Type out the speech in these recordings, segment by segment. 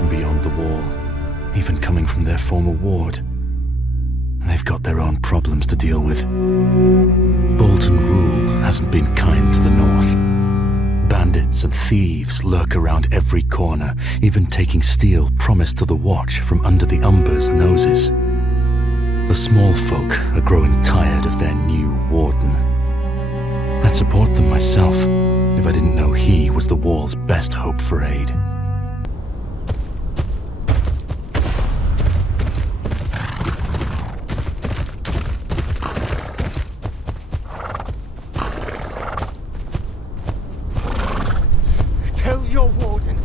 from beyond the wall, even coming from their former ward. They've got their own problems to deal with. Bolton rule hasn't been kind to the north. Bandits and thieves lurk around every corner, even taking steel promised to the Watch from under the Umber's noses. The small folk are growing tired of their new warden. I'd support them myself if I didn't know he was the Wall's best hope for aid. Tell your warden.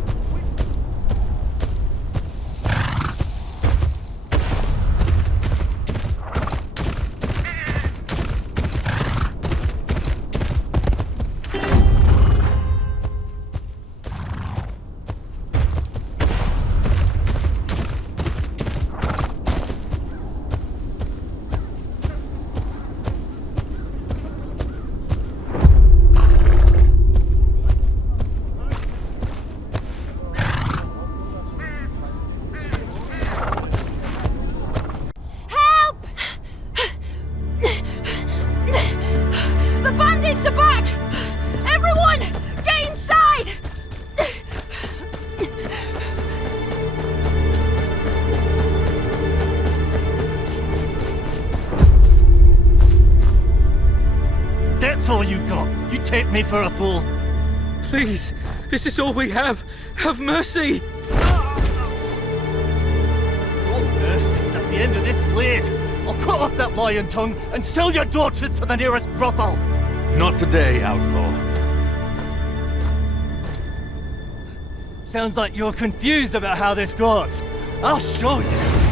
That's all you got. You take me for a fool. Please, this is all we have. Have mercy! Your mercy's at the end of this blade. I'll cut off that lion tongue and sell your daughters to the nearest brothel. Not today, outlaw. Sounds like you're confused about how this goes. I'll show you.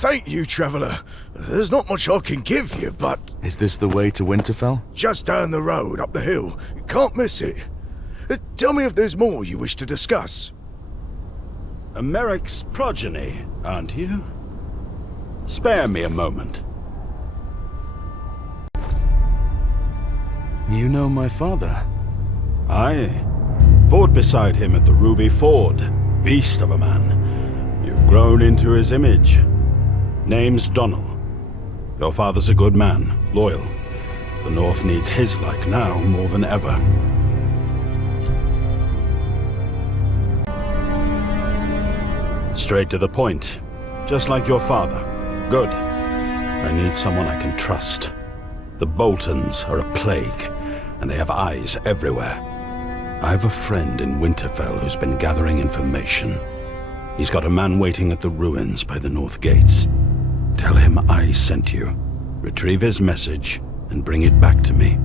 Thank you, traveller. There's not much I can give you, but... Is this the way to Winterfell? Just down the road, up the hill. You can't miss it. Tell me if there's more you wish to discuss. A Merrick's progeny, aren't you? Spare me a moment. You know my father? Aye. Fought beside him at the Ruby Ford. Beast of a man. You've grown into his image. Name's Donnell. Your father's a good man, loyal. The North needs his like now more than ever. Straight to the point, just like your father. Good. I need someone I can trust. The Boltons are a plague, and they have eyes everywhere. I have a friend in Winterfell who's been gathering information. He's got a man waiting at the ruins by the North Gates. Tell him I sent you. Retrieve his message and bring it back to me.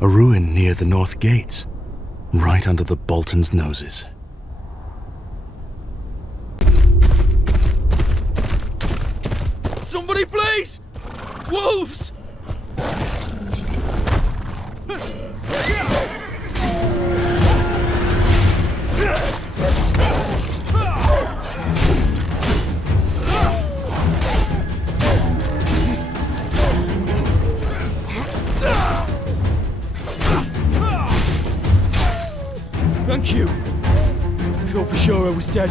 A ruin near the North Gates, right under the Boltons' noses. Somebody please! Wolves! Thank you. I thought for sure I was dead.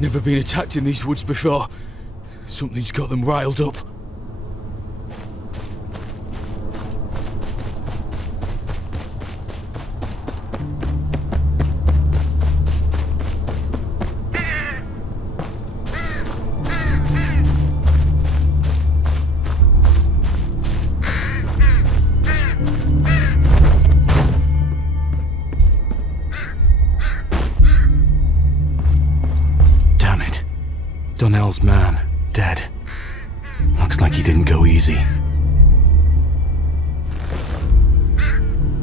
Never been attacked in these woods before. Something's got them riled up. Donnell's man, dead. Looks like he didn't go easy.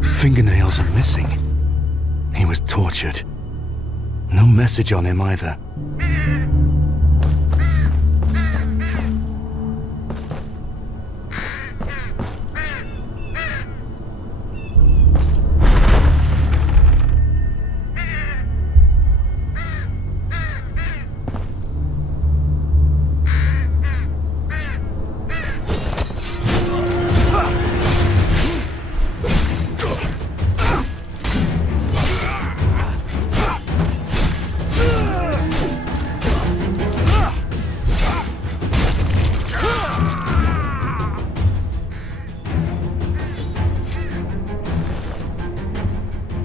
Fingernails are missing. He was tortured. No message on him either.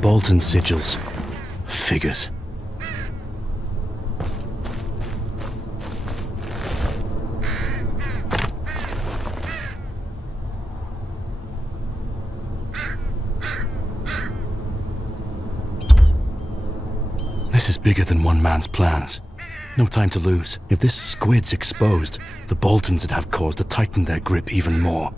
Bolton sigils. Figures. This is bigger than one man's plans. No time to lose. If this squid's exposed, the Boltons would have cause to tighten their grip even more.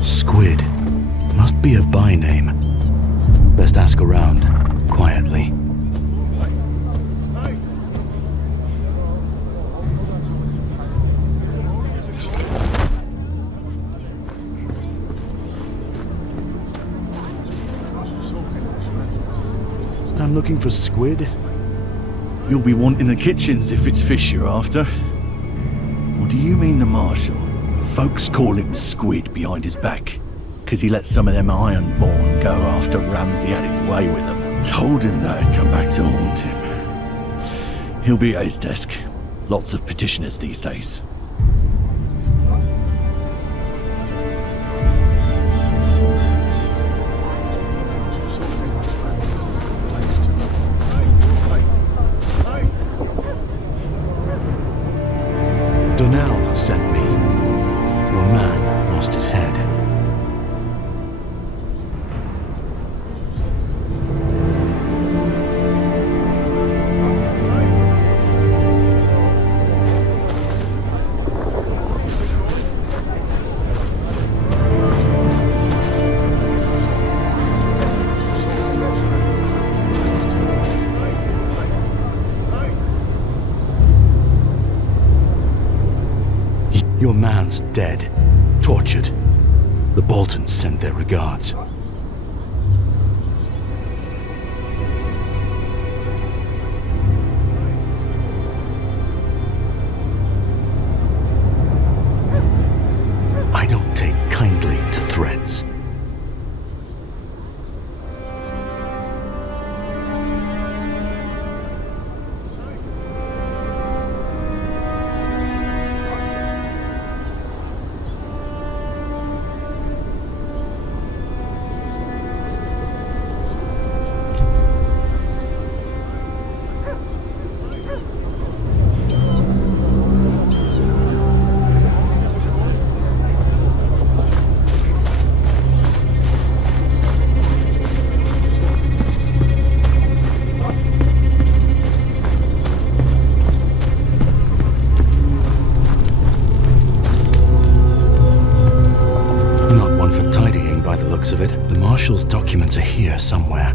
Squid. Must be a by name. Best ask around, quietly. I'm looking for squid. You'll be wanting the kitchens if it's fish you're after. Or do you mean the Marshal? Folks call him Squid behind his back, 'cause he let some of them Ironborn go after Ramsay had his way with them. Told him that'd come back to haunt him. He'll be at his desk. Lots of petitioners these days. Donnell sent me. Your man lost his head. Your man's dead. Tortured. The Boltons send their regards. I don't take kindly to threats. Of it. The Marshal's documents are here somewhere.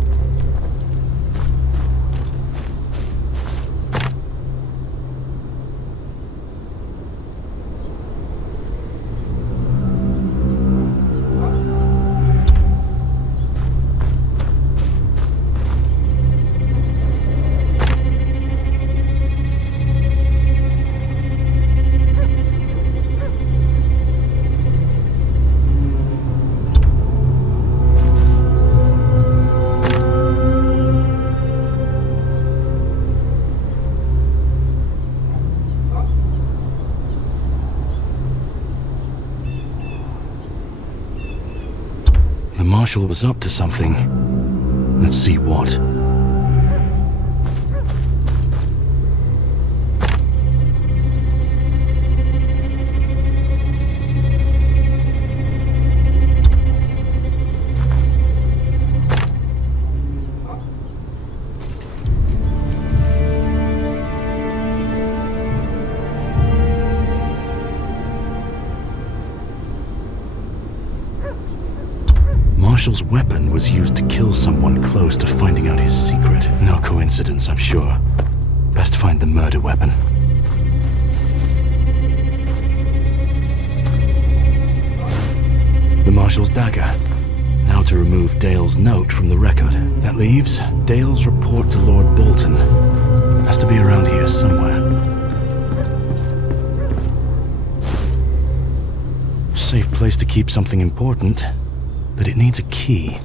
Marshal was up to something. Let's see what. Marshall's weapon was used to kill someone close to finding out his secret. No coincidence, I'm sure. Best find the murder weapon. The Marshal's dagger. Now to remove Dale's note from the record. That leaves Dale's report to Lord Bolton. Has to be around here somewhere. Safe place to keep something important. But it needs a key.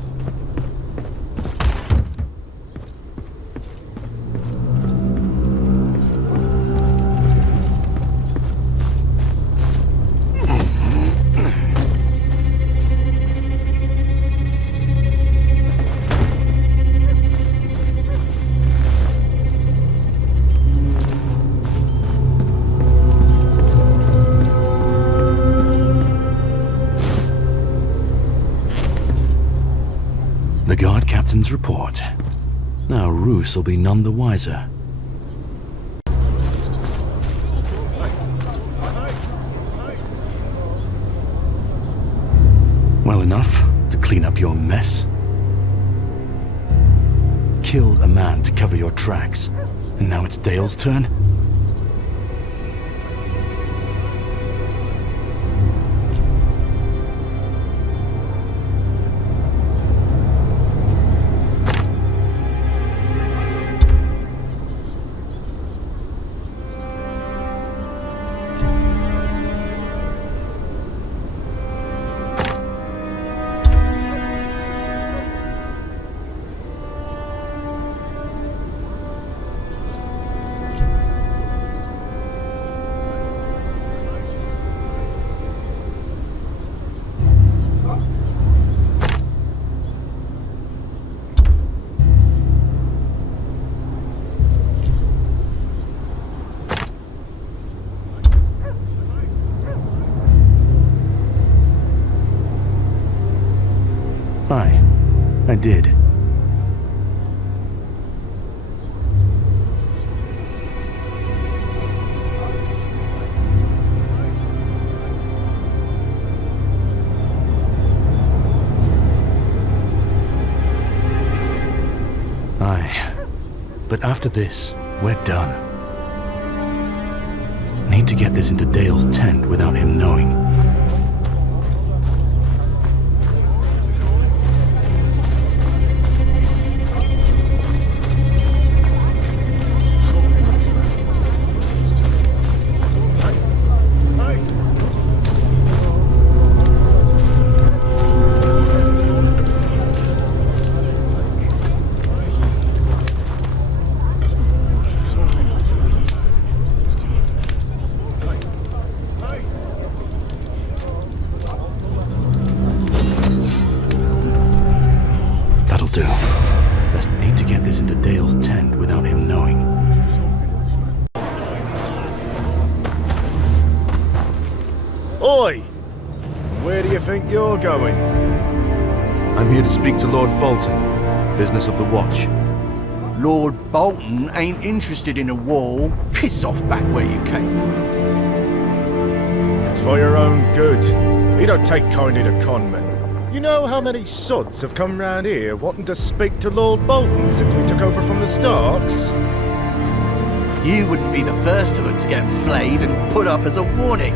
The guard captain's report. Now Roos will be none the wiser. Well enough to clean up your mess. Killed a man to cover your tracks, and now it's Dale's turn? Aye, I did. Aye, but after this, we're done. Need to get this into Dale's tent without him knowing. Best need to get this into Dale's tent without him knowing. Oi! Where do you think you're going? I'm here to speak to Lord Bolton. Business of the watch. Lord Bolton ain't interested in a war. Piss off back where you came from. It's for your own good. You don't take kindly to conmen. You know how many sods have come round here wanting to speak to Lord Bolton since we took over from the Starks? You wouldn't be the first of them to get flayed and put up as a warning.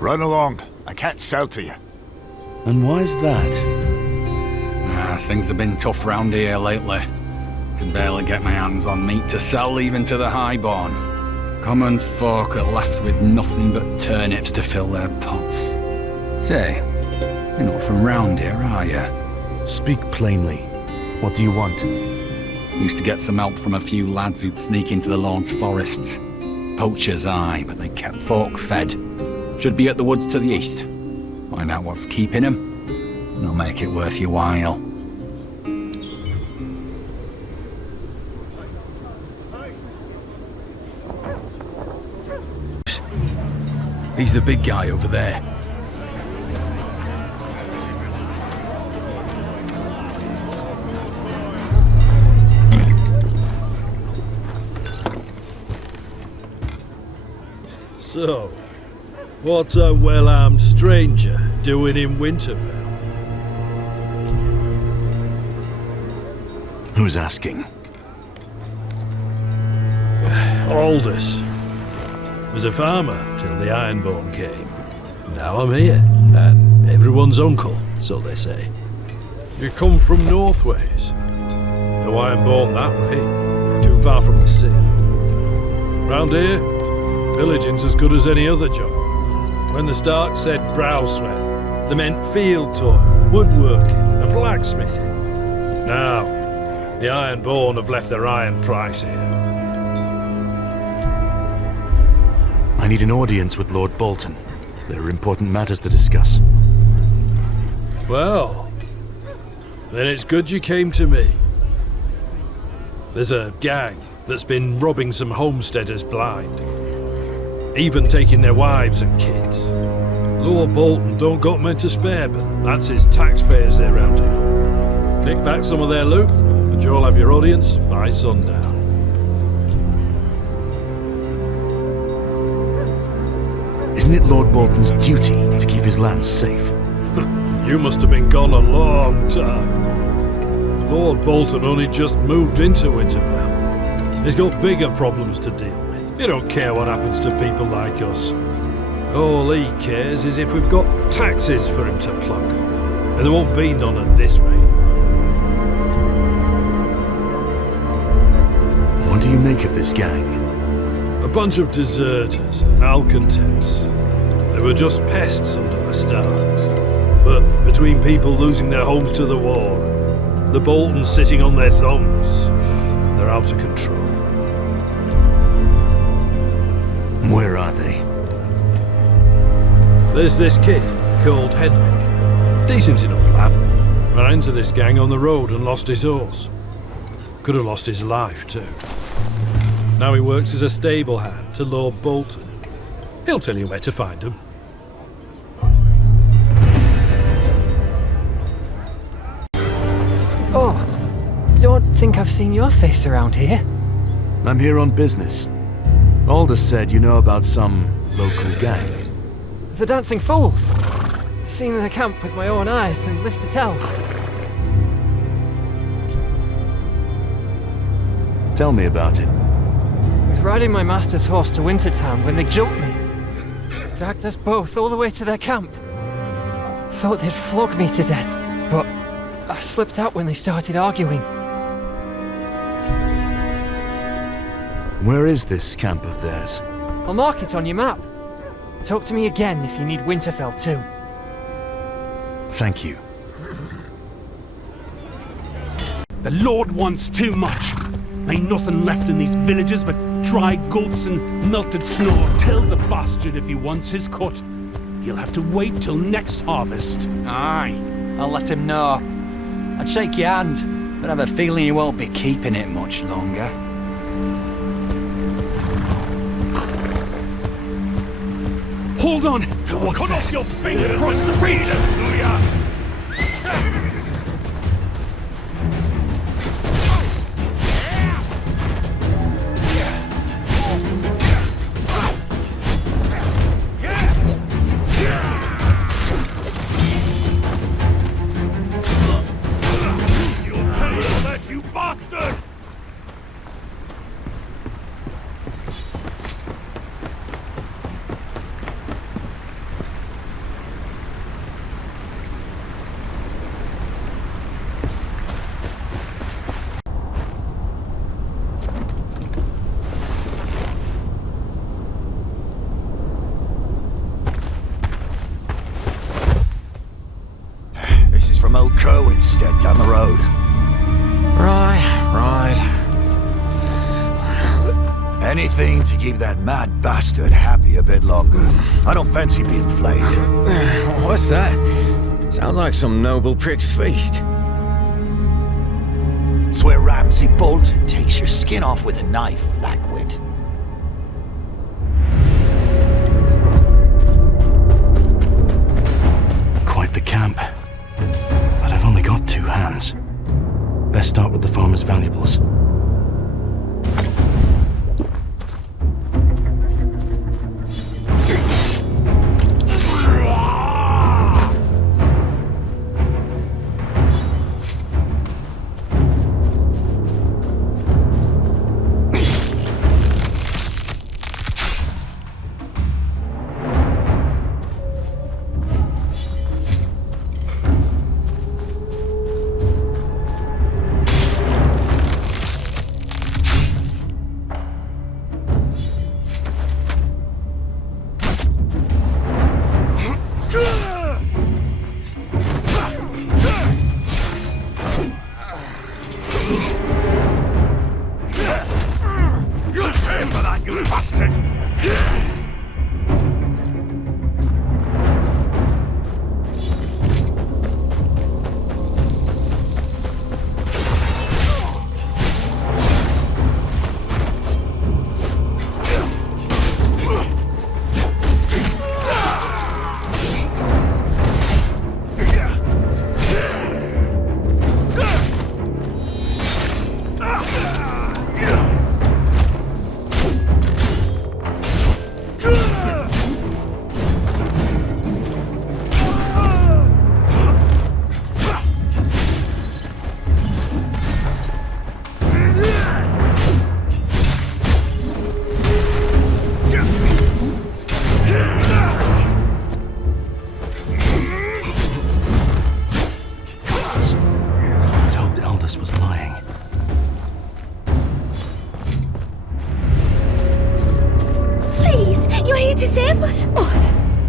Run along. I can't sell to you. And why's that? Things have been tough round here lately. Can barely get my hands on meat to sell even to the highborn. Common folk are left with nothing but turnips to fill their pots. Say, you're not from round here, are you? Speak plainly. What do you want? Used to get some help from a few lads who'd sneak into the Lord's forests. Poachers, aye, but they kept folk fed. Should be at the woods to the east. Find out what's keeping them, and I'll make it worth your while. He's the big guy over there. So, what's a well-armed stranger doing in Winterfell? Who's asking? Aldous. Was a farmer till the Ironborn came. Now I'm here, and everyone's uncle, so they say. You come from Northways. No Ironborn that way, too far from the sea. Round here, pillaging's as good as any other job. When the Stark said brow sweat, they meant field toil, woodworking, and blacksmithing. Now, the Ironborn have left their iron price here. I need an audience with Lord Bolton. There are important matters to discuss. Well, then it's good you came to me. There's a gang that's been robbing some homesteaders blind. Even taking their wives and kids. Lord Bolton don't got men to spare, but that's his taxpayers they're rounding up. Nick back some of their loot, and you'll have your audience by sundown. Isn't it Lord Bolton's duty to keep his lands safe? You must have been gone a long time. Lord Bolton only just moved into Winterfell. He's got bigger problems to deal with. He don't care what happens to people like us. All he cares is if we've got taxes for him to plug. And there won't be none at this rate. What do you make of this gang? A bunch of deserters, malcontents. They were just pests under the Starks. But between people losing their homes to the war, the Boltons sitting on their thumbs, they're out of control. Where are they? There's this kid called Henry. Decent enough lad. Ran into this gang on the road and lost his horse. Could have lost his life too. Now he works as a stable hand to Lord Bolton. He'll tell you where to find him. Oh, don't think I've seen your face around here. I'm here on business. Aldous said you know about some local gang. The Dancing Fools. Seen the camp with my own eyes and live to tell. Tell me about it. Was riding my master's horse to Wintertown when they jumped me. Dragged us both all the way to their camp. Thought they'd flog me to death, but I slipped out when they started arguing. Where is this camp of theirs? I'll mark it on your map. Talk to me again if you need Winterfell too. Thank you. The Lord wants too much. Ain't nothing left in these villages but dry goats and melted snow. Tell the bastard if he wants his cut, he'll have to wait till next harvest. Aye, I'll let him know. I'd shake your hand, but I have a feeling he won't be keeping it much longer. Hold on! What's Cut that? off your finger across the bridge! Anything to keep that mad bastard happy a bit longer. I don't fancy being flayed. What's that? Sounds like some noble prick's feast. It's where Ramsay Bolton takes your skin off with a knife, Lackwit. Quite the camp. But I've only got 2 hands. Best start with the farmer's valuables.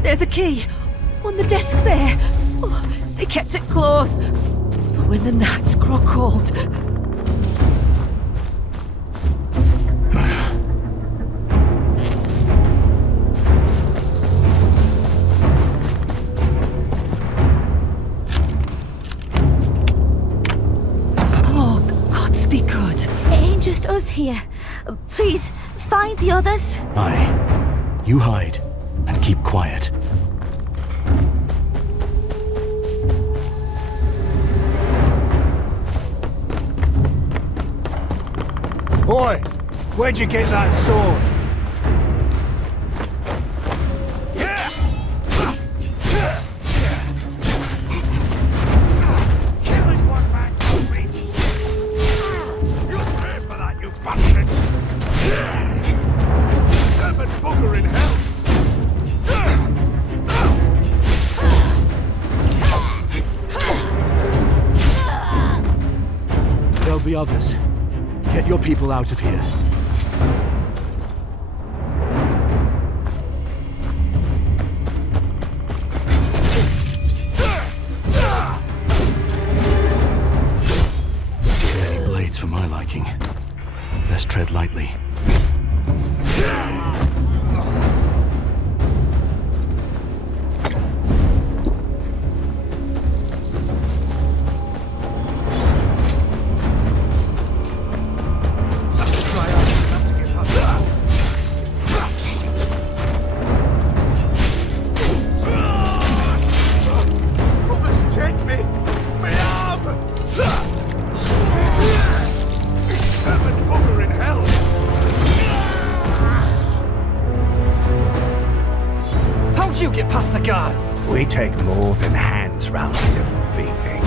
There's a key on the desk there. Oh, they kept it close for when the gnats grow cold. Oh, gods be good. It ain't just us here. Please, find the others. Aye. You hide and keep quiet. Boy, where'd you get that sword? Killing one man won't reach. You'll pay for that, you bastard! Seven booger in hell! There'll be others. Get your people out of here. Too many blades for my liking. Let's tread lightly. We take more than hands round here for thieving.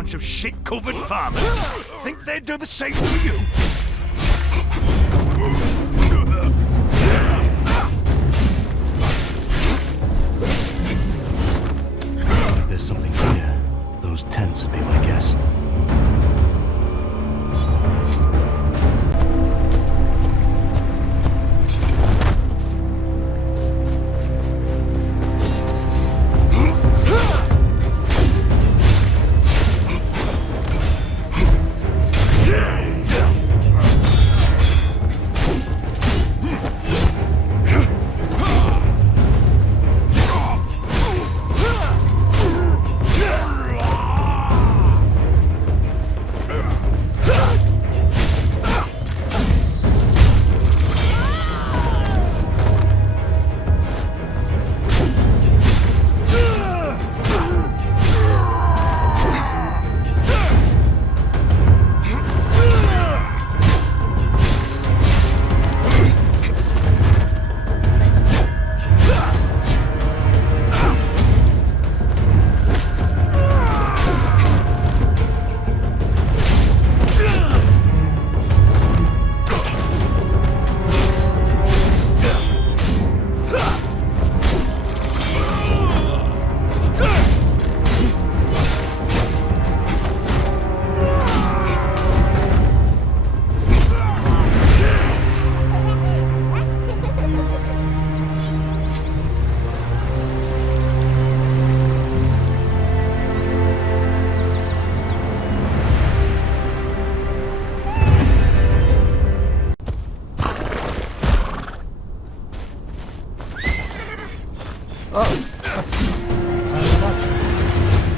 bunch of shit-covered farmers. Think they'd do the same for you? If there's something here, those tents would be my guess.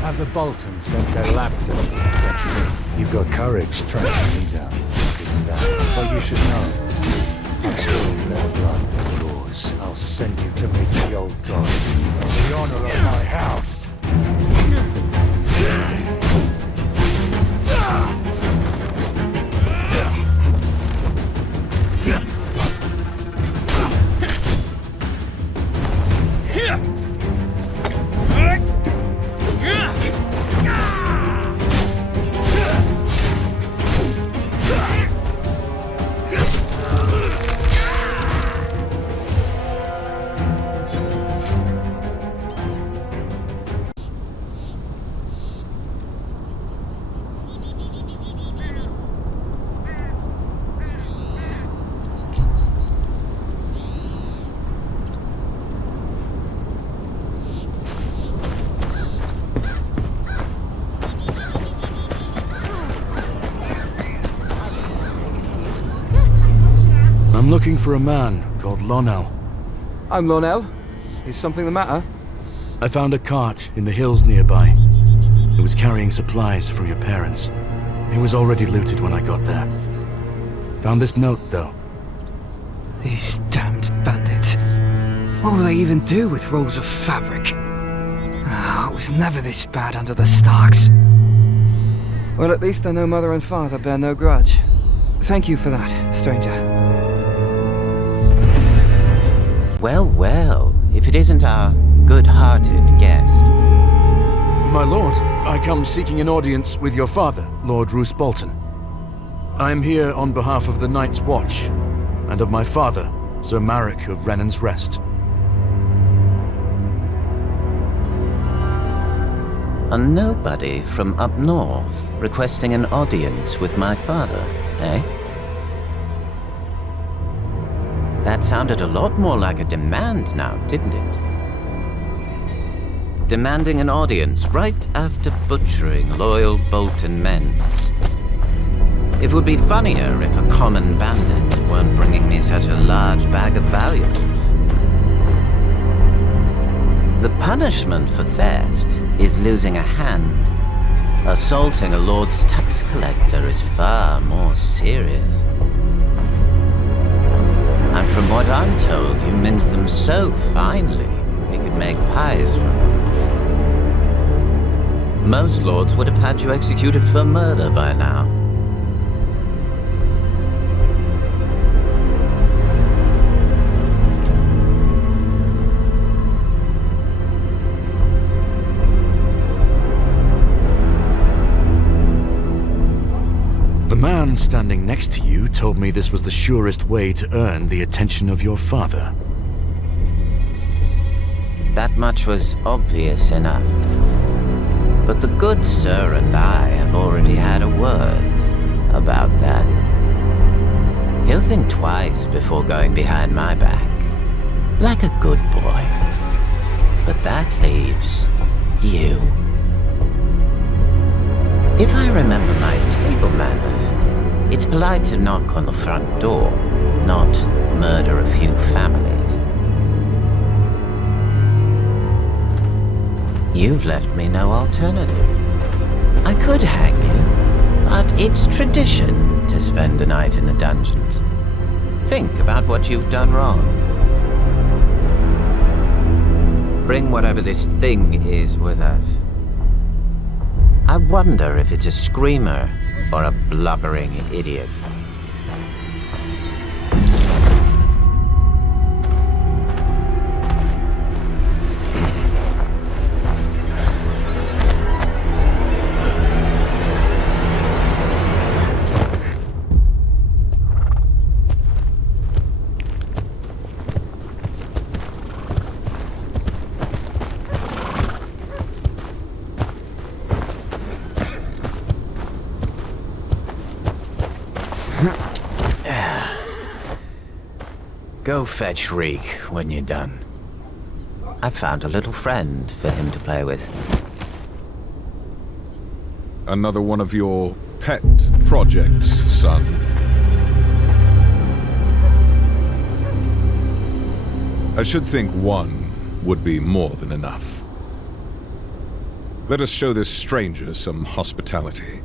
Have the Boltons sent their lapdog to fetch me. You've got courage tracking me down. But you should know, I've stolen their blood and yours. I'll send you to meet the old gods. The honor of my house. I'm looking for a man called Lonel. I'm Lonel. Is something the matter? I found a cart in the hills nearby. It was carrying supplies from your parents. It was already looted when I got there. Found this note, though. These damned bandits. What will they even do with rolls of fabric? Oh, it was never this bad under the Starks. Well, at least I know Mother and Father bear no grudge. Thank you for that, stranger. Well, well, if it isn't our good-hearted guest. My lord, I come seeking an audience with your father, Lord Roose Bolton. I am here on behalf of the Night's Watch, and of my father, Sir Marek of Renan's Rest. A nobody from up north requesting an audience with my father, eh? That sounded a lot more like a demand now, didn't it? Demanding an audience right after butchering loyal Bolton men. It would be funnier if a common bandit weren't bringing me such a large bag of valuables. The punishment for theft is losing a hand. Assaulting a lord's tax collector is far more serious. And from what I'm told, you mince them so finely, you could make pies from them. Most lords would have had you executed for murder by now. standing next to you told me this was the surest way to earn the attention of your father. That much was obvious enough. But the good sir and I have already had a word about that. He'll think twice before going behind my back, like a good boy. But that leaves you. If I remember my table manners, it's polite to knock on the front door, not murder a few families. You've left me no alternative. I could hang you, but it's tradition to spend a night in the dungeons. Think about what you've done wrong. Bring whatever this thing is with us. I wonder if it's a screamer or a blubbering idiot. Go fetch Reek when you're done. I've found a little friend for him to play with. Another one of your pet projects, son. I should think one would be more than enough. Let us show this stranger some hospitality.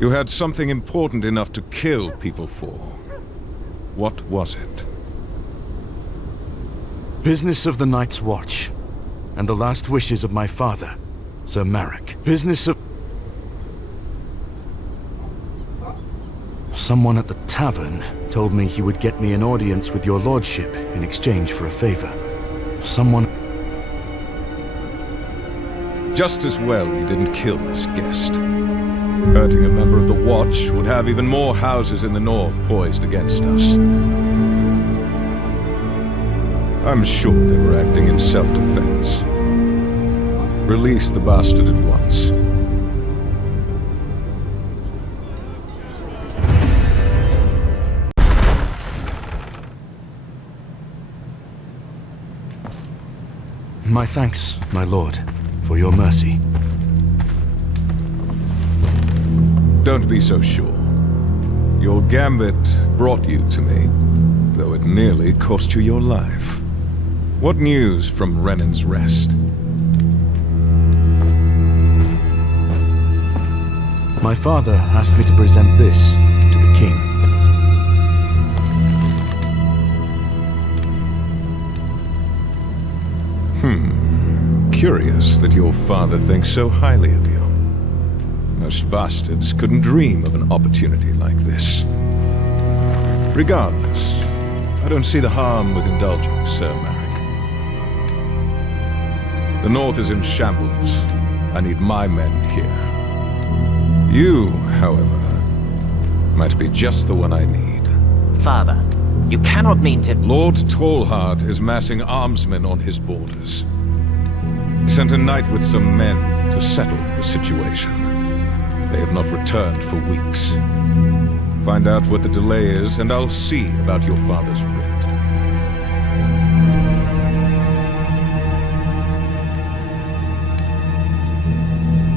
You had something important enough to kill people for. What was it? Business of the Night's Watch, and the last wishes of my father, Sir Marek. Business of... Someone at the tavern told me he would get me an audience with your lordship in exchange for a favor. Someone... Just as well you didn't kill this guest. Hurting a member of the Watch would have even more houses in the north poised against us. I'm sure they were acting in self-defense. Release the bastard at once. My thanks, my lord, for your mercy. Don't be so sure. Your gambit brought you to me, though it nearly cost you your life. What news from Renan's Rest? My father asked me to present this to the king. Curious that your father thinks so highly of you. Most bastards couldn't dream of an opportunity like this. Regardless, I don't see the harm with indulging, Sir Marek. The North is in shambles. I need my men here. You, however, might be just the one I need. Father, you cannot mean to... Lord Tallheart is massing armsmen on his borders. He sent a knight with some men to settle the situation. They have not returned for weeks. Find out what the delay is, and I'll see about your father's writ.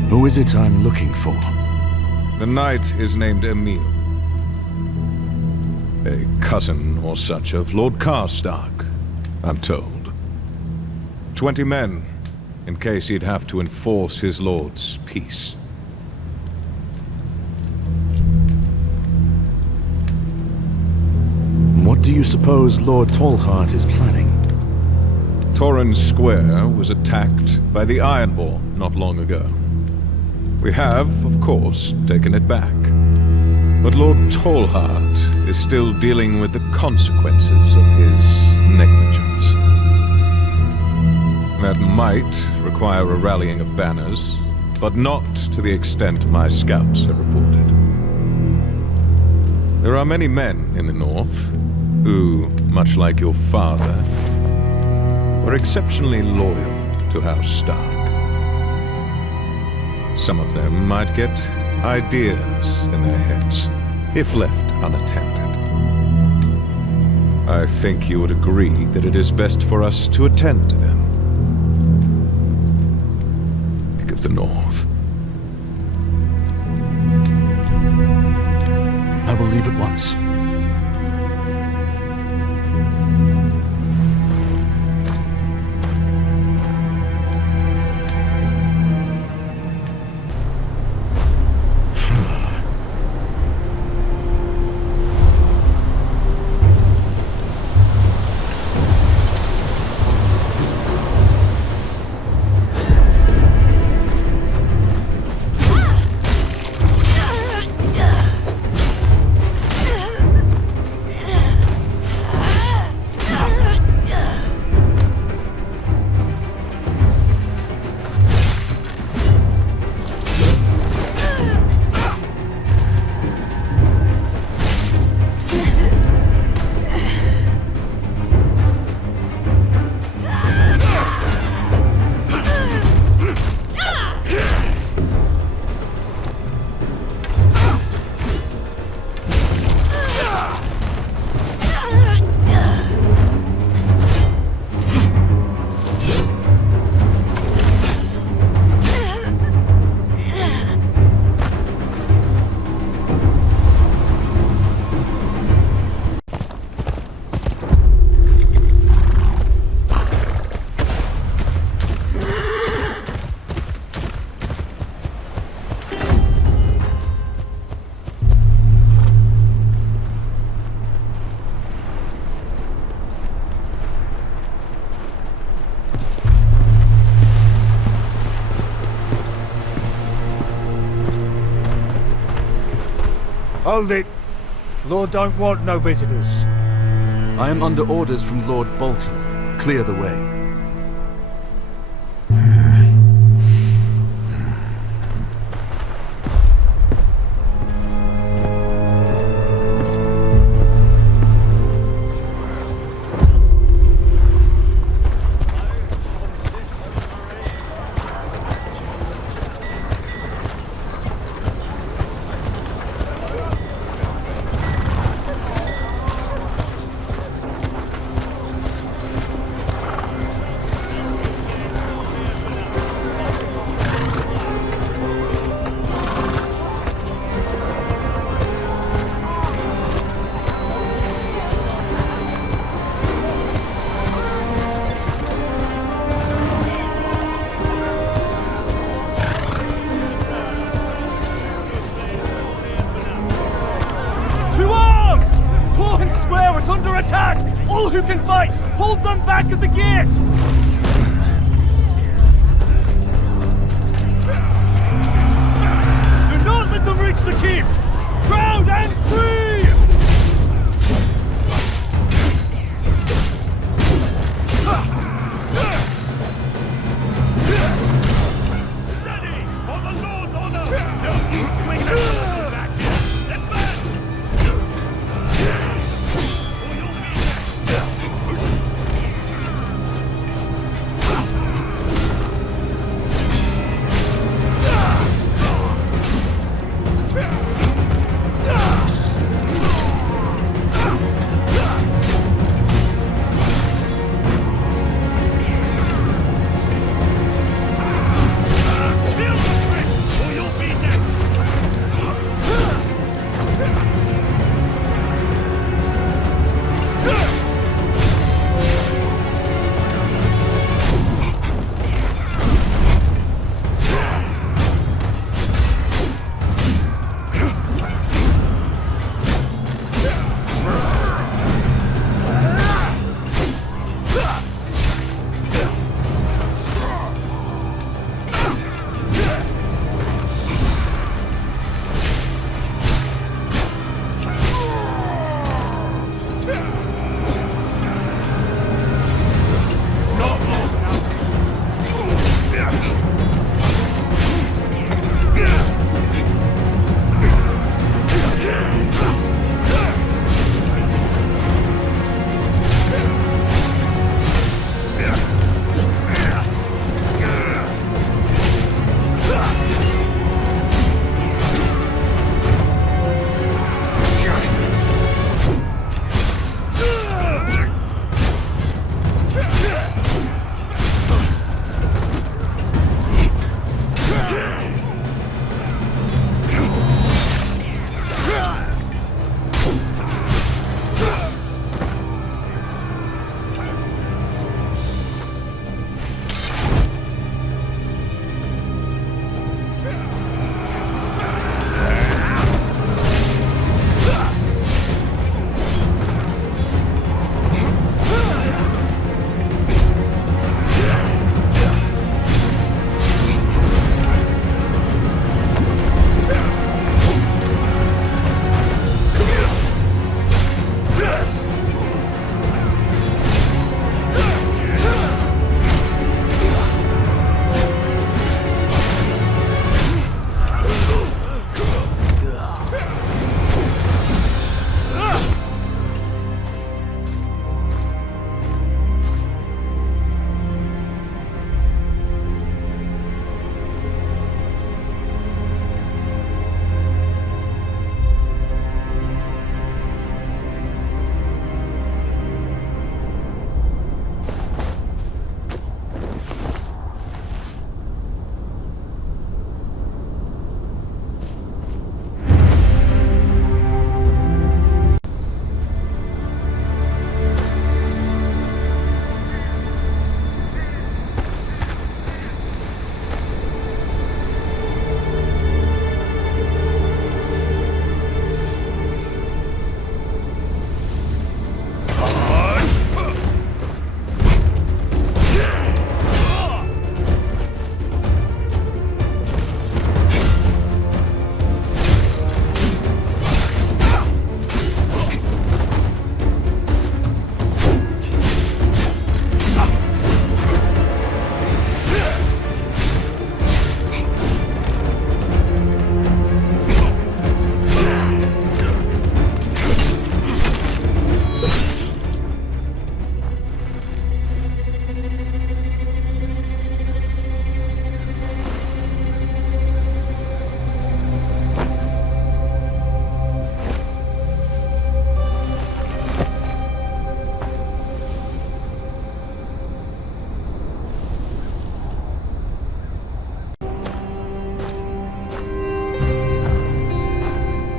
Who is it I'm looking for? The knight is named Emil. A cousin or such of Lord Karstark, I'm told. 20 men, in case he'd have to enforce his lord's peace. What do you suppose Lord Tallheart is planning? Torrens Square was attacked by the Ironborn not long ago. We have, of course, taken it back. But Lord Tallheart is still dealing with the consequences of his negligence. That might require a rallying of banners, but not to the extent my scouts have reported. There are many men in the north who, much like your father, were exceptionally loyal to House Stark. Some of them might get ideas in their heads, if left unattended. I think you would agree that it is best for us to attend to them. Pick of the North. I will leave at once. Hold it! Lord don't want no visitors. I am under orders from Lord Bolton. Clear the way. All who can fight, hold them back at the gate! Do not let them reach the keep! Proud and free! Steady! For the Lord's honor! Don't you swing that back here! Advance!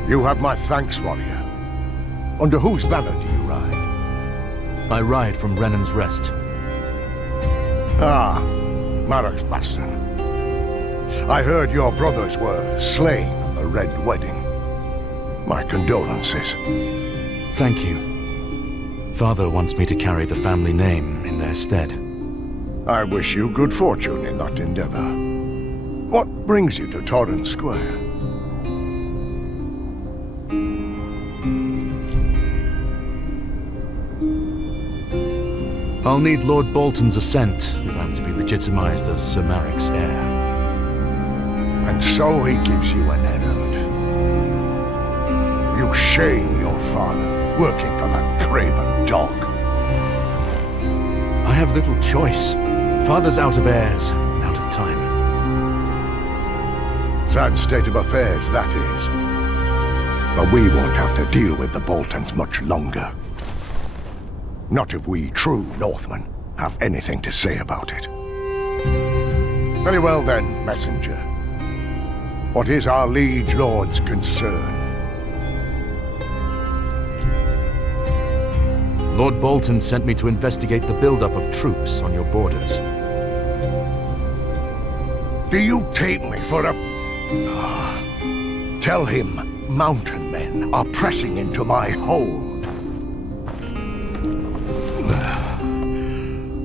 You have my thanks, warrior. Under whose banner do you ride? I ride from Brennan's Rest. Ah, Marok's bastard. I heard your brothers were slain at the Red Wedding. My condolences. Thank you. Father wants me to carry the family name in their stead. I wish you good fortune in that endeavor. What brings you to Torrens Square? I'll need Lord Bolton's assent if I'm to be legitimized as Sir Marik's heir. And so he gives you an errand. You shame your father, working for that craven dog. I have little choice. Father's out of heirs and out of time. Sad state of affairs, that is. But we won't have to deal with the Boltons much longer. Not if we true Northmen have anything to say about it. Very well then, messenger. What is our liege lord's concern? Lord Bolton sent me to investigate the buildup of troops on your borders. Do you take me for a... Tell him mountain men are pressing into my hold.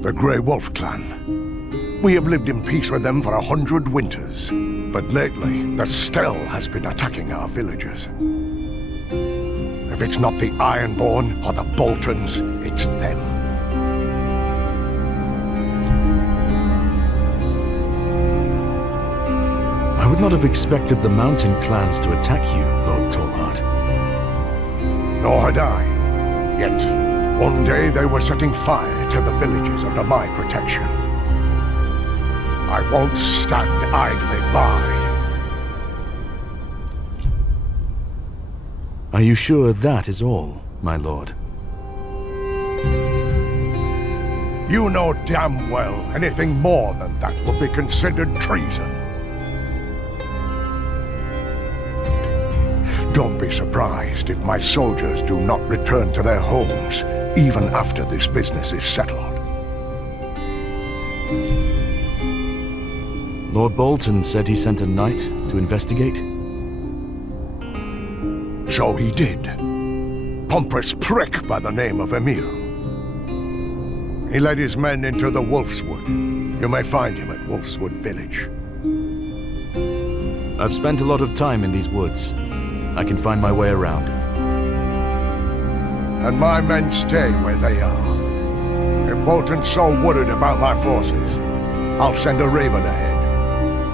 The Grey Wolf clan. We have lived in peace with them for 100 winters. But lately, the Stell has been attacking our villagers. If it's not the Ironborn or the Boltons, it's them. I would not have expected the mountain clans to attack you, Lord Torhart. Nor had I. Yet, one day they were setting fire to the villages under my protection. I won't stand idly by. Are you sure that is all, my lord? You know damn well anything more than that would be considered treason. Don't be surprised if my soldiers do not return to their homes, even after this business is settled. Lord Bolton said he sent a knight to investigate? So he did. Pompous prick by the name of Emil. He led his men into the Wolfswood. You may find him at Wolfswood Village. I've spent a lot of time in these woods. I can find my way around. And my men stay where they are. If Bolton's so worried about my forces, I'll send a raven ahead.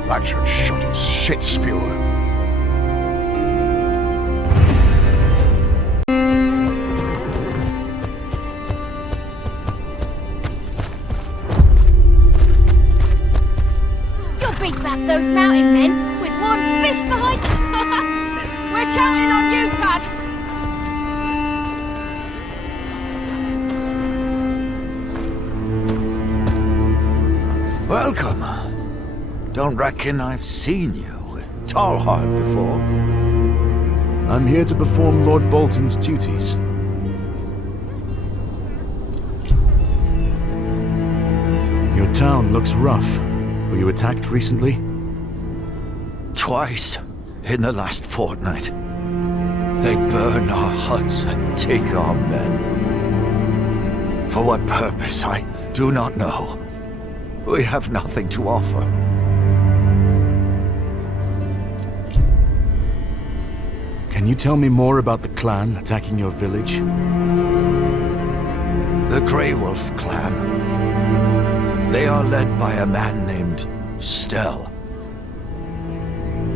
That should shut his shit spewer. You'll beat back those mountain men with one fist behind. We're counting on you, Tad. Welcome. Don't reckon I've seen you with Tallheart before. I'm here to perform Lord Bolton's duties. Your town looks rough. Were you attacked recently? Twice in the last fortnight. They burn our huts and take our men. For what purpose, I do not know. We have nothing to offer. Can you tell me more about the clan attacking your village? The Grey Wolf clan. They are led by a man named Stell.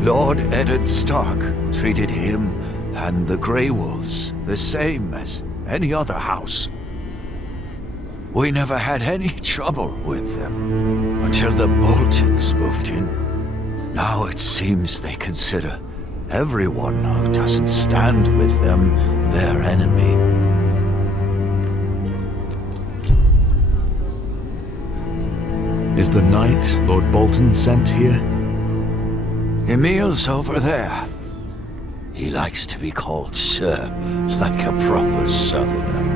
Lord Eddard Stark treated him and the Grey Wolves the same as any other house. We never had any trouble with them until the Boltons moved in. Now it seems they consider everyone who doesn't stand with them their enemy. Is the knight Lord Bolton sent here? Emil's over there. He likes to be called Sir, like a proper southerner.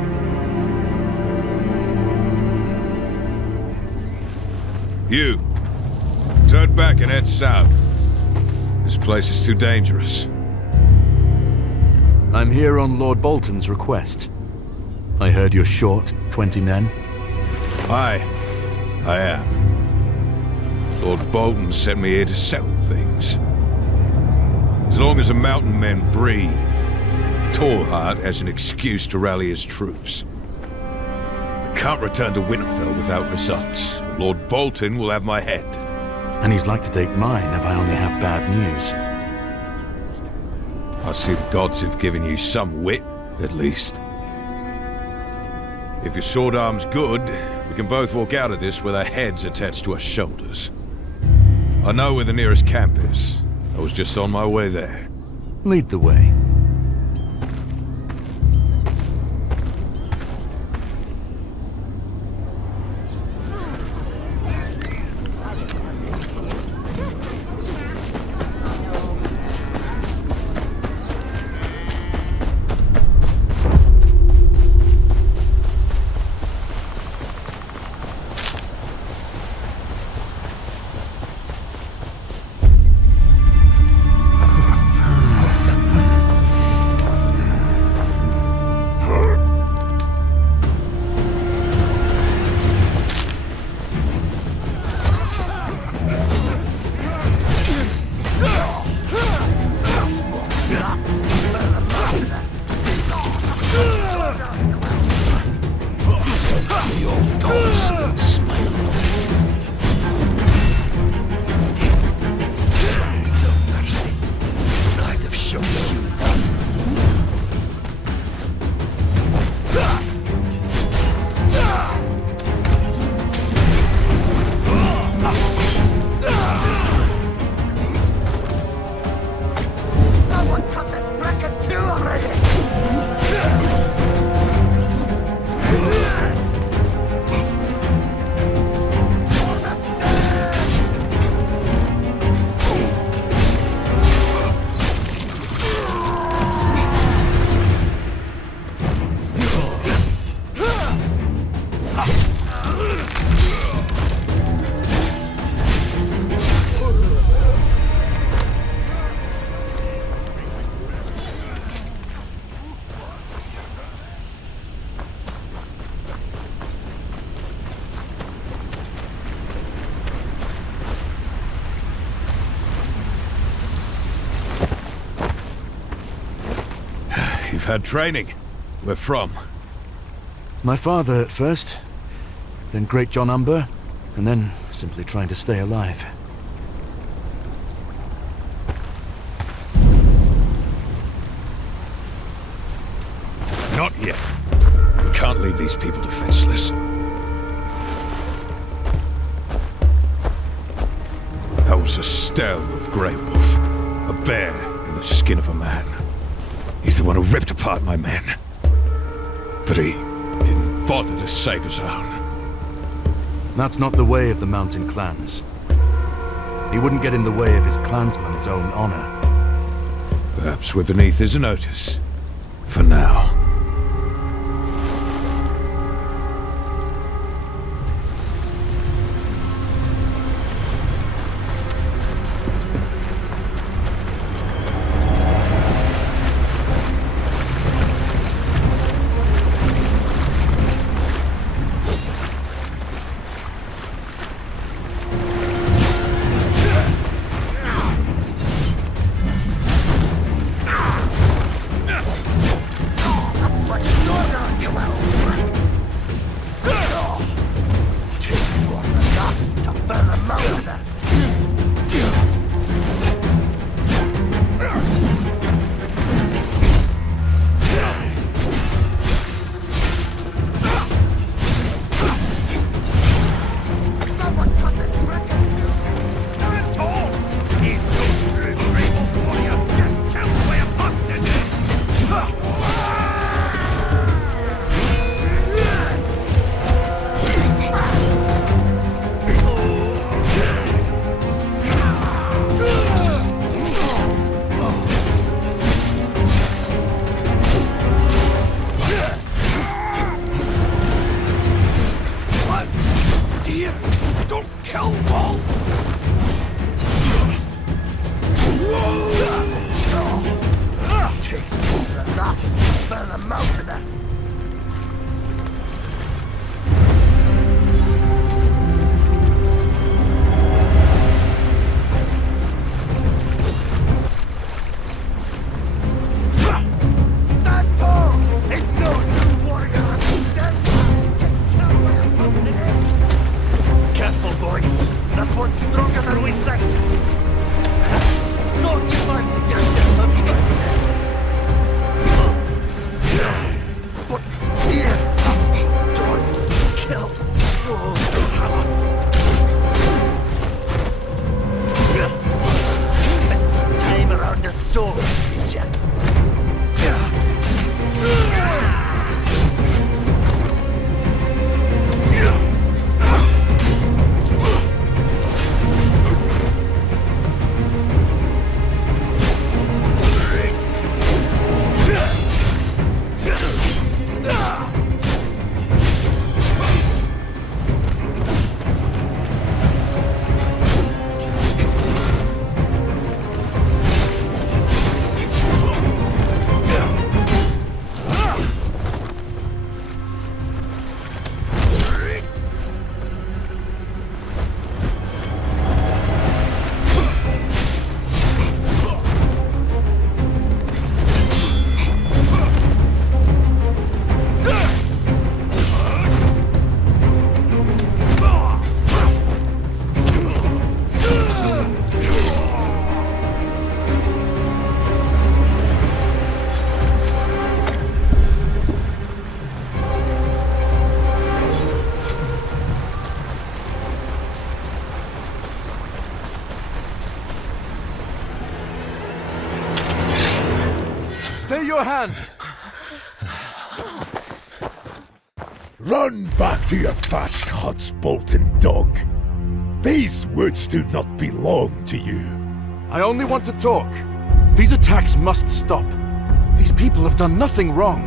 You, turn back and head south. This place is too dangerous. I'm here on Lord Bolton's request. I heard you're short 20 men. I am. Lord Bolton sent me here to settle things. As long as the mountain men breathe, Tallheart has an excuse to rally his troops. I can't return to Winterfell without results. Lord Bolton will have my head. And he's like to take mine if I only have bad news. I see the gods have given you some wit, at least. If your sword arm's good, we can both walk out of this with our heads attached to our shoulders. I know where the nearest camp is. I was just on my way there. Lead the way. You've had training. Where from? My father at first, then Great John Umber, and then simply trying to stay alive. Not yet. We can't leave these people defenseless. That was a stele of Grey Wolf. A bear in the skin of a man. He's the one who ripped apart my men. But he didn't bother to save his own. That's not the way of the mountain clans. He wouldn't get in the way of his clansman's own honor. Perhaps we're beneath his notice. For now. Don't kill Wolf! Takes more than that. Burn a mountain. Stand tall! Ain't no new warrior stand careful, boys. That's one stronger than we think. Don't you fancy yourself a but here, don't kill. Spend some time around the sword, did ya? Stay your hand! Run back to your thatched huts, Bolton dog. These woods do not belong to you. I only want to talk. These attacks must stop. These people have done nothing wrong.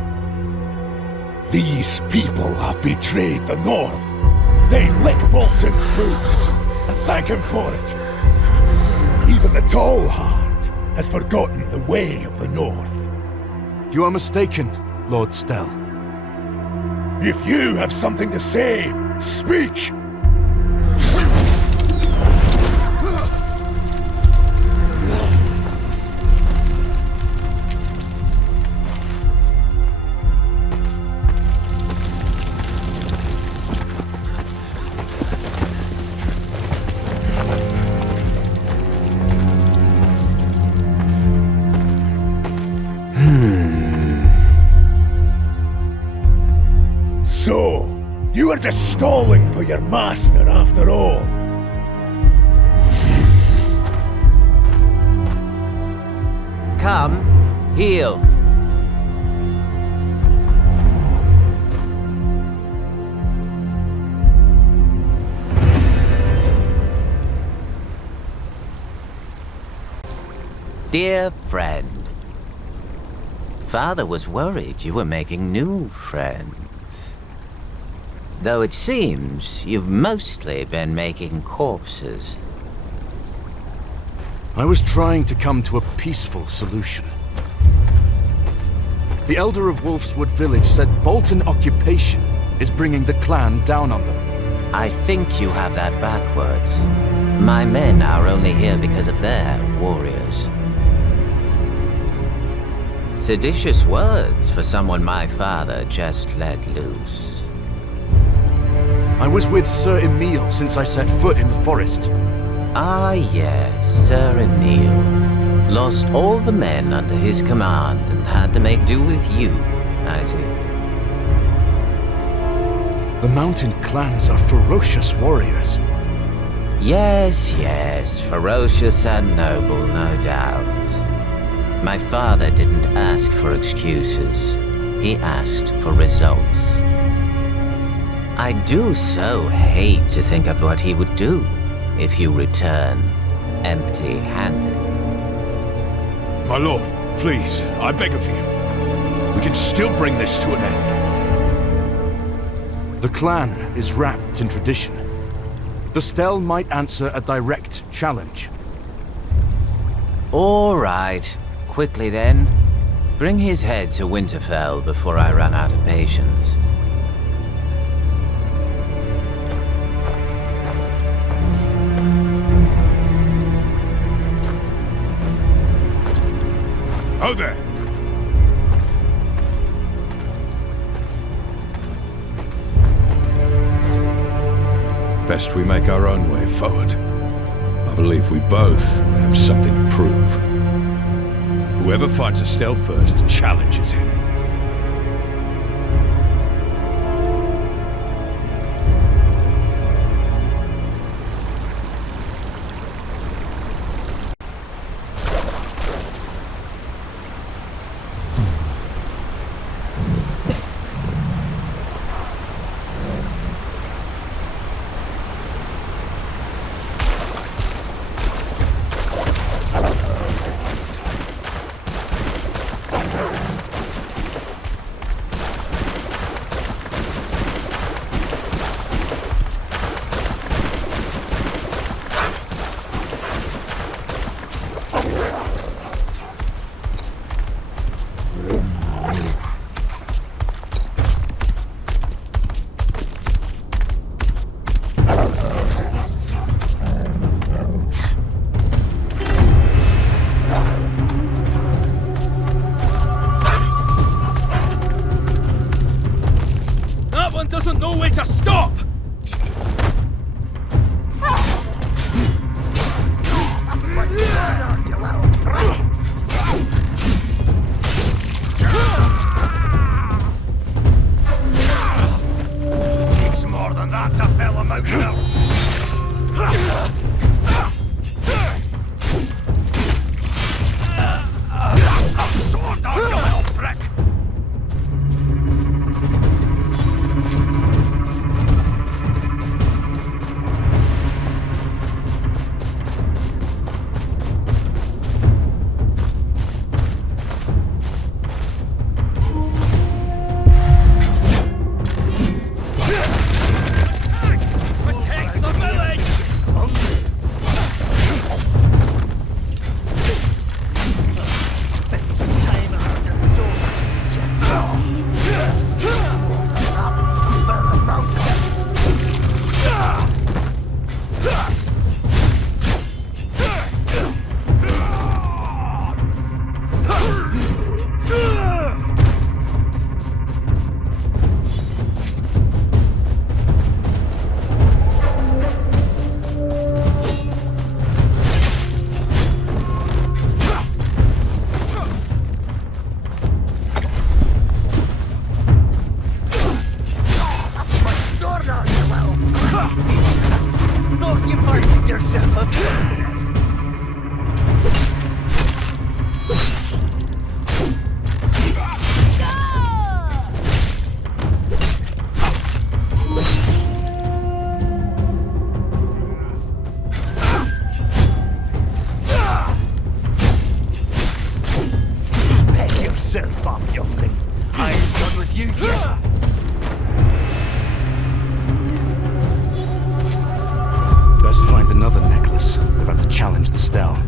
These people have betrayed the North. They lick Bolton's boots and thank him for it. Even the Tall Heart has forgotten the way of the North. You are mistaken, Lord Stell. If you have something to say, speak! So, you are just stalling for your master after all. Come, heal. Dear friend, Father was worried you were making new friends. Though it seems you've mostly been making corpses. I was trying to come to a peaceful solution. The Elder of Wolfswood Village said Bolton occupation is bringing the clan down on them. I think you have that backwards. My men are only here because of their warriors. Seditious words for someone my father just let loose. I was with Sir Emil since I set foot in the forest. Ah yes, Sir Emil. Lost all the men under his command and had to make do with you, I see. The mountain clans are ferocious warriors. Yes, yes, ferocious and noble, no doubt. My father didn't ask for excuses. He asked for results. I do so hate to think of what he would do if you return empty-handed. My lord, please, I beg of you. We can still bring this to an end. The clan is wrapped in tradition. The Stell might answer a direct challenge. All right. Quickly then. Bring his head to Winterfell before I run out of patience. Oh there! Best we make our own way forward. I believe we both have something to prove. Whoever finds a Stell first challenges him. Doesn't know where to stop! Takes more than that to fill him out now. Sword on you little prick! Thought you fancied yourself a Pick yourself up, youngling. I ain't done with you yet. Best find another necklace. They've had to challenge the Stell.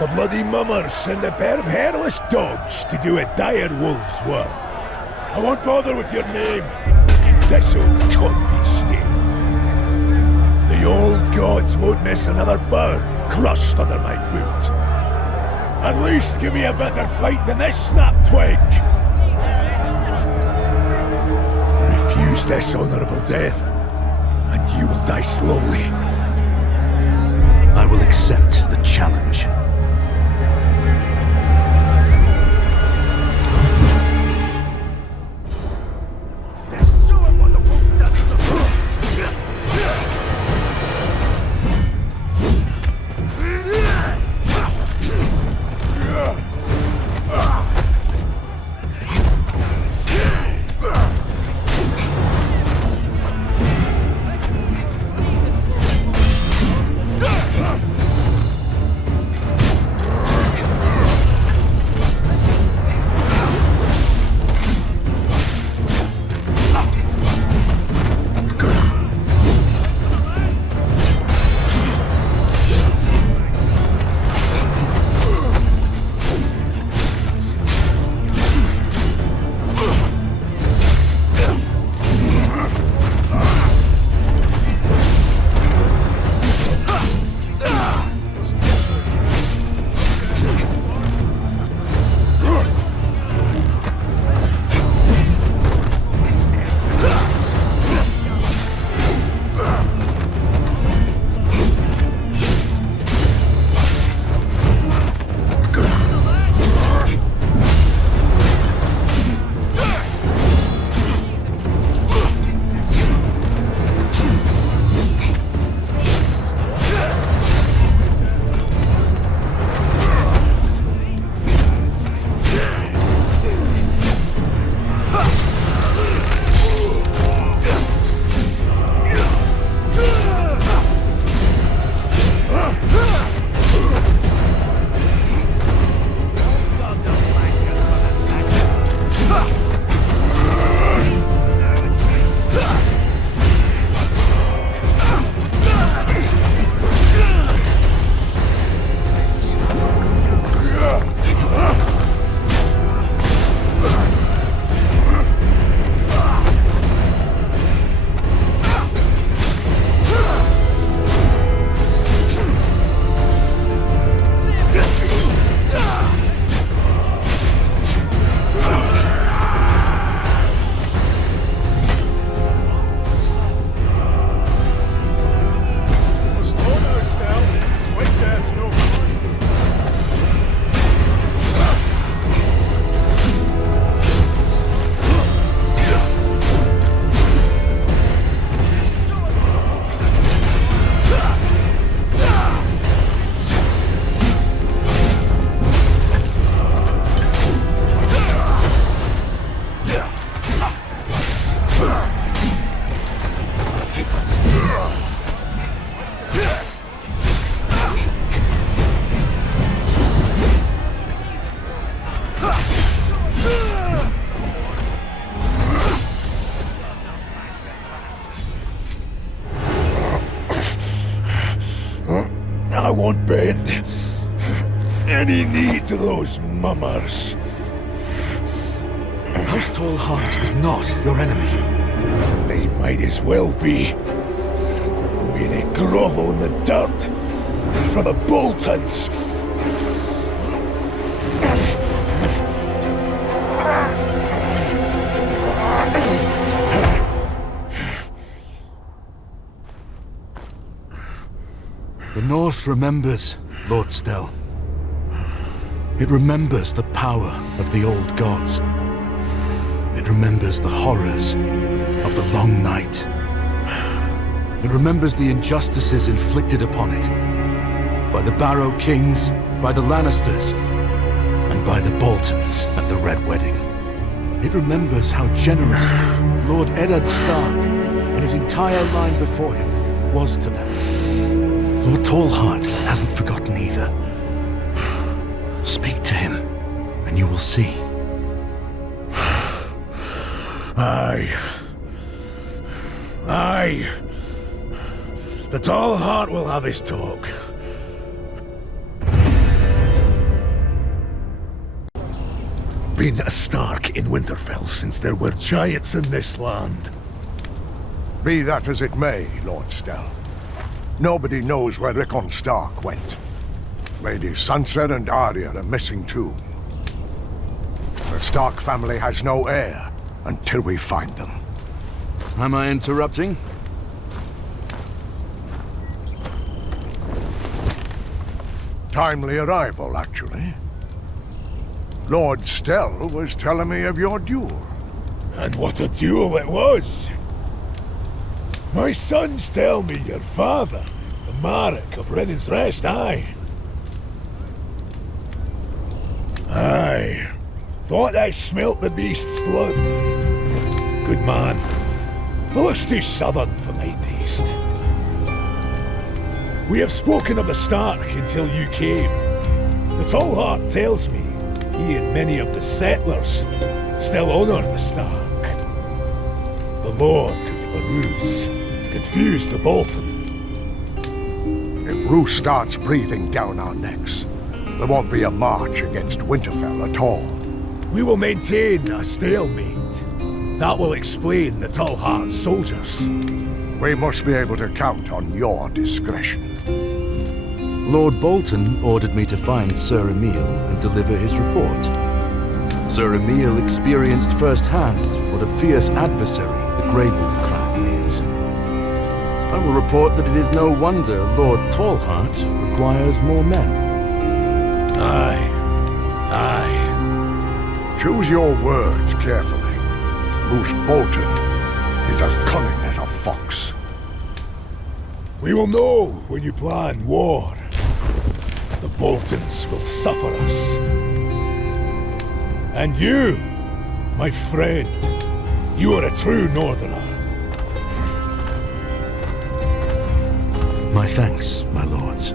The bloody mummers send a pair of hairless dogs to do a dire wolf's work. I won't bother with your name. This'll cut me still. The old gods won't miss another bird crushed under my boot. At least give me a better fight than this snap twig. Refuse this honorable death, and you will die slowly. I will accept the challenge. I won't bend any knee to those mummers. House Tallheart is not your enemy. They might as well be. The way they grovel in the dirt for the Boltons. The North remembers, Lord Stell. It remembers the power of the old gods. It remembers the horrors of the long night. It remembers the injustices inflicted upon it by the Barrow Kings, by the Lannisters, and by the Boltons at the Red Wedding. It remembers how generous Lord Eddard Stark and his entire line before him was to them. Lord Tallheart hasn't forgotten either. Speak to him, and you will see. Aye. The Tallheart will have his talk. been a Stark in Winterfell since there were giants in this land. Be that as it may, Lord Stell. Nobody knows where Rickon Stark went. Lady Sansa and Arya are missing too. The Stark family has no heir until we find them. Am I interrupting? Timely arrival, actually. Lord Stell was telling me of your duel. And what a duel it was! My sons tell me your father is the Marek of Rinnan's Rest, aye. Aye. Thought I smelt the beast's blood. Good man. Looks too southern for my taste. We have spoken of the Stark until you came. The Tall Heart tells me he and many of the settlers still honor the Stark. The Lord could have a ruse to confuse the Bolton. If Roose starts breathing down our necks, there won't be a march against Winterfell at all. We will maintain a stalemate. That will explain the Tall Heart soldiers. We must be able to count on your discretion. Lord Bolton ordered me to find Sir Emil and deliver his report. Sir Emil experienced firsthand what a fierce adversary the Grey Wolf clan is. I will report that it is no wonder Lord Tallheart requires more men. Aye. Choose your words carefully. Roose Bolton is as cunning as a fox. We will know when you plan war. The Boltons will suffer us. And you, my friend, you are a true Northerner. My thanks, my lords.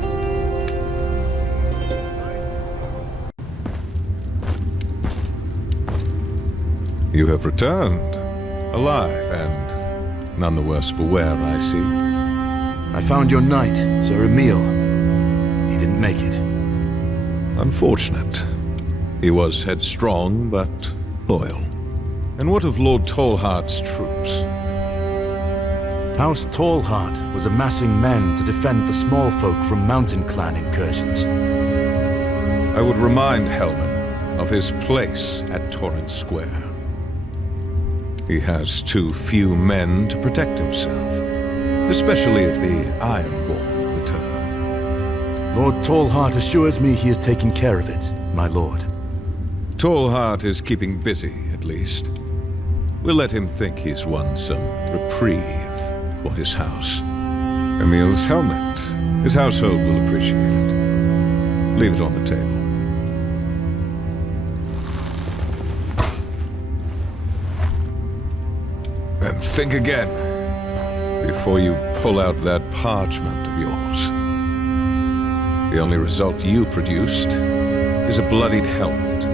You have returned, alive and none the worse for wear, I see. I found your knight, Sir Emil. He didn't make it. Unfortunate. He was headstrong, but loyal. And what of Lord Tallheart's troops? House Tallheart was amassing men to defend the small folk from mountain clan incursions. I would remind Helman of his place at Torrent Square. He has too few men to protect himself, especially if the Ironborn return. Lord Tallheart assures me he is taking care of it, my lord. Tallheart is keeping busy, at least. We'll let him think he's won some reprieve for his house. Emil's helmet. His household will appreciate it. Leave it on the table. And think again before you pull out that parchment of yours. The only result you produced is a bloodied helmet.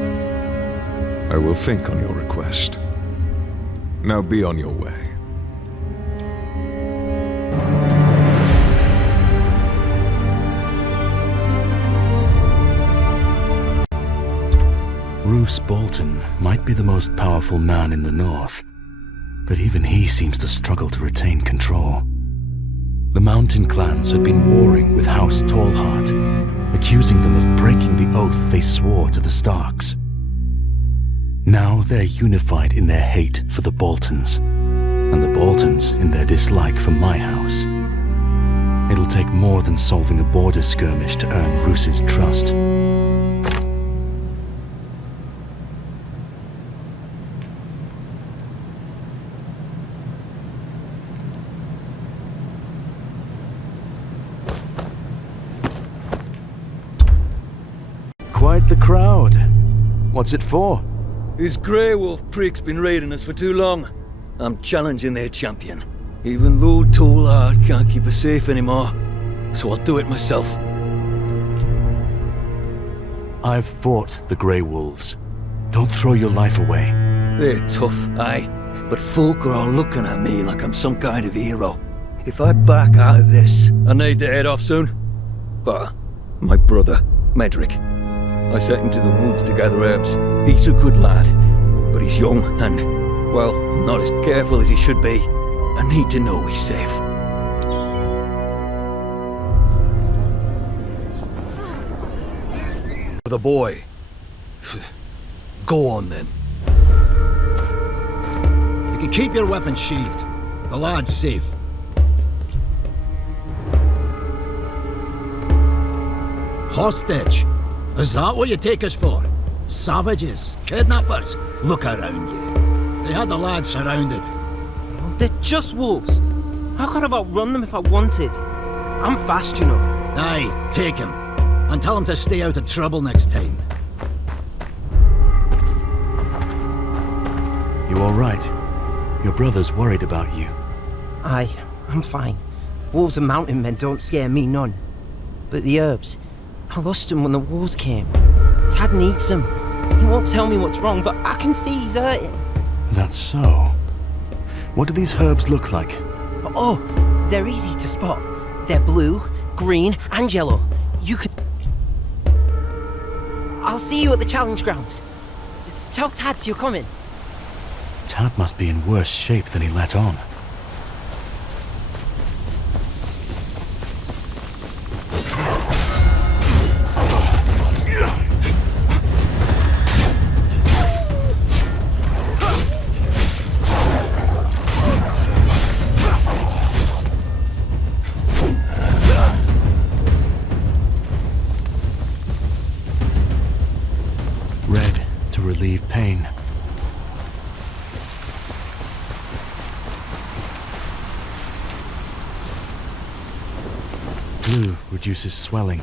I will think on your request. Now be on your way. Roose Bolton might be the most powerful man in the north, but even he seems to struggle to retain control. The mountain clans had been warring with House Tallheart, accusing them of breaking the oath they swore to the Starks. Now they're unified in their hate for the Boltons, and the Boltons in their dislike for my house. It'll take more than solving a border skirmish to earn Roose's trust. Quite the crowd. What's it for? These Grey Wolf pricks been raiding us for too long. I'm challenging their champion. Even Lord Tallheart can't keep us safe anymore, so I'll do it myself. I've fought the Grey Wolves. Don't throw your life away. They're tough, aye, but folk are all looking at me like I'm some kind of hero. If I back out of this, I need to head off soon. But my brother, Medric, I sent him to the woods to gather herbs. He's a good lad, but he's young and, well, not as careful as he should be. I need to know he's safe. The boy. Go on then. You can keep your weapons sheathed. The lad's safe. Hostage? Is that what you take us for? Savages? Kidnappers? Look around you. They had the lad surrounded. They're just wolves. How could I outrun them if I wanted? I'm fast, you know. Aye, take him. And tell him to stay out of trouble next time. You all right? Your brother's worried about you. Aye, I'm fine. Wolves and mountain men don't scare me none. But the herbs, I lost them when the wolves came. Tad needs them. He won't tell me what's wrong, but I can see he's hurting. That's so. What do these herbs look like? Oh, they're easy to spot. They're blue, green, and yellow. You could... I'll see you at the challenge grounds. Tell Tads you're coming. Tad must be in worse shape than he let on. Red to relieve pain. Blue reduces swelling.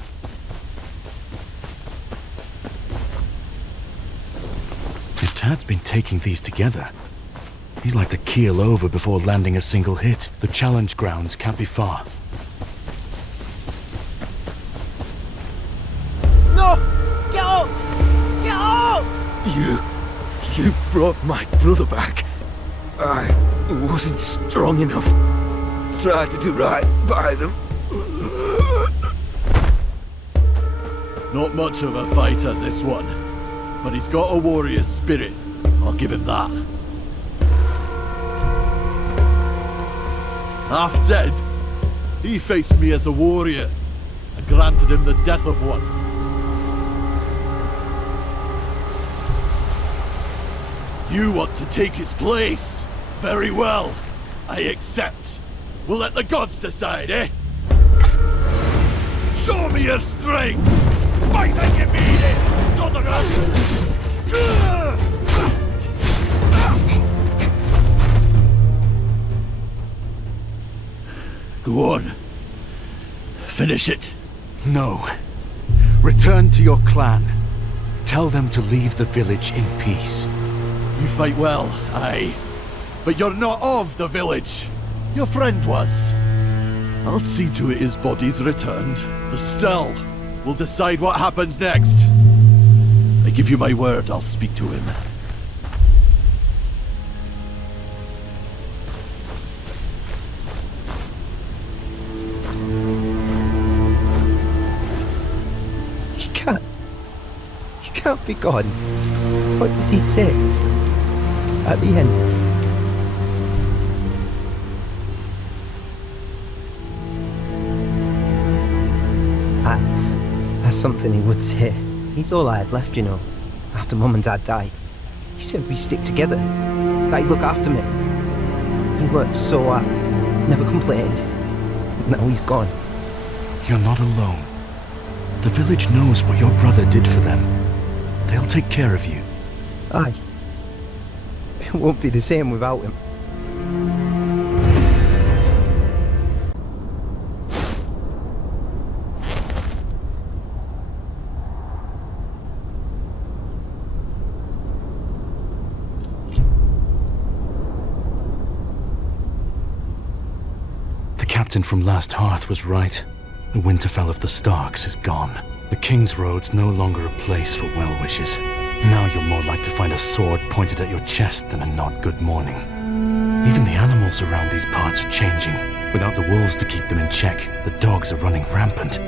If Tad's been taking these together, he's like to keel over before landing a single hit. The challenge grounds can't be far. No! Get up! Get up! You brought my brother back. I wasn't strong enough. Tried to do right by them. Not much of a fighter, this one. But he's got a warrior's spirit. I'll give him that. Half dead, he faced me as a warrior. I granted him the death of one. You want to take his place? Very well. I accept. We'll let the gods decide, eh? Show me your strength! Fight like you mean it! Go on. Finish it. No. Return to your clan. Tell them to leave the village in peace. You fight well, aye. But you're not of the village. Your friend was. I'll see to it his body's returned. The Stell will decide what happens next. I give you my word, I'll speak to him. He can't be gone. What did he say? At the end. That's something he would say. He's all I had left, you know, after Mum and Dad died. He said we'd stick together, that he'd look after me. He worked so hard, never complained. Now he's gone. You're not alone. The village knows what your brother did for them. They'll take care of you. Aye. It won't be the same without him. The captain from Last Hearth was right. The Winterfell of the Starks is gone. The Kingsroad's no longer a place for well-wishes. Now you're more like to find a sword pointed at your chest than a nod good morning. Even the animals around these parts are changing. Without the wolves to keep them in check, the dogs are running rampant.